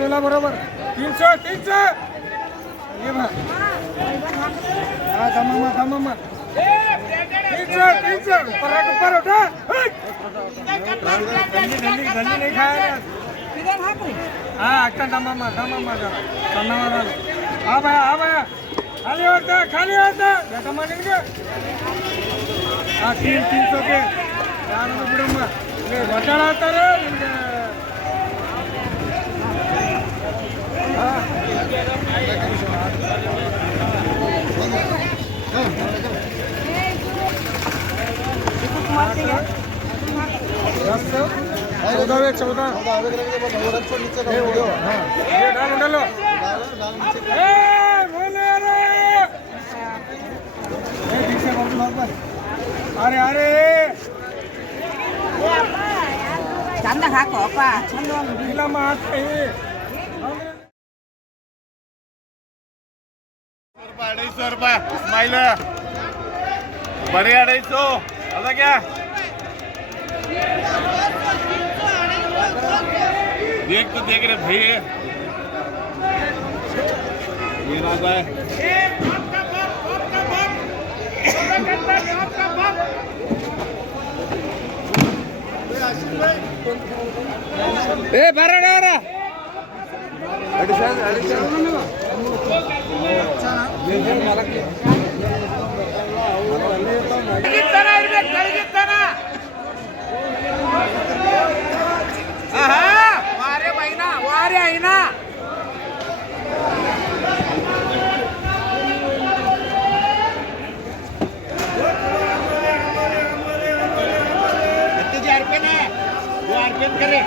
16 बरोबर 300 ये बा हा दमामा 300 ऊपर उठा गंजी नहीं खाया हाँ अक्का दमामा हाँ भैया खाली होता बेटा मानेंगे हाँ 300 के बिड़म्मा ये बचाड़ा आता रे चौदह अरे अरे चंदा हाको पा नीला मात ₹250 स्माइल बड़े 250 आता क्या देख रहे भैया ये राजा है बरा वारे बहिना वारे आहे ना किती आरपीएन आहे 2 आरपीएन करे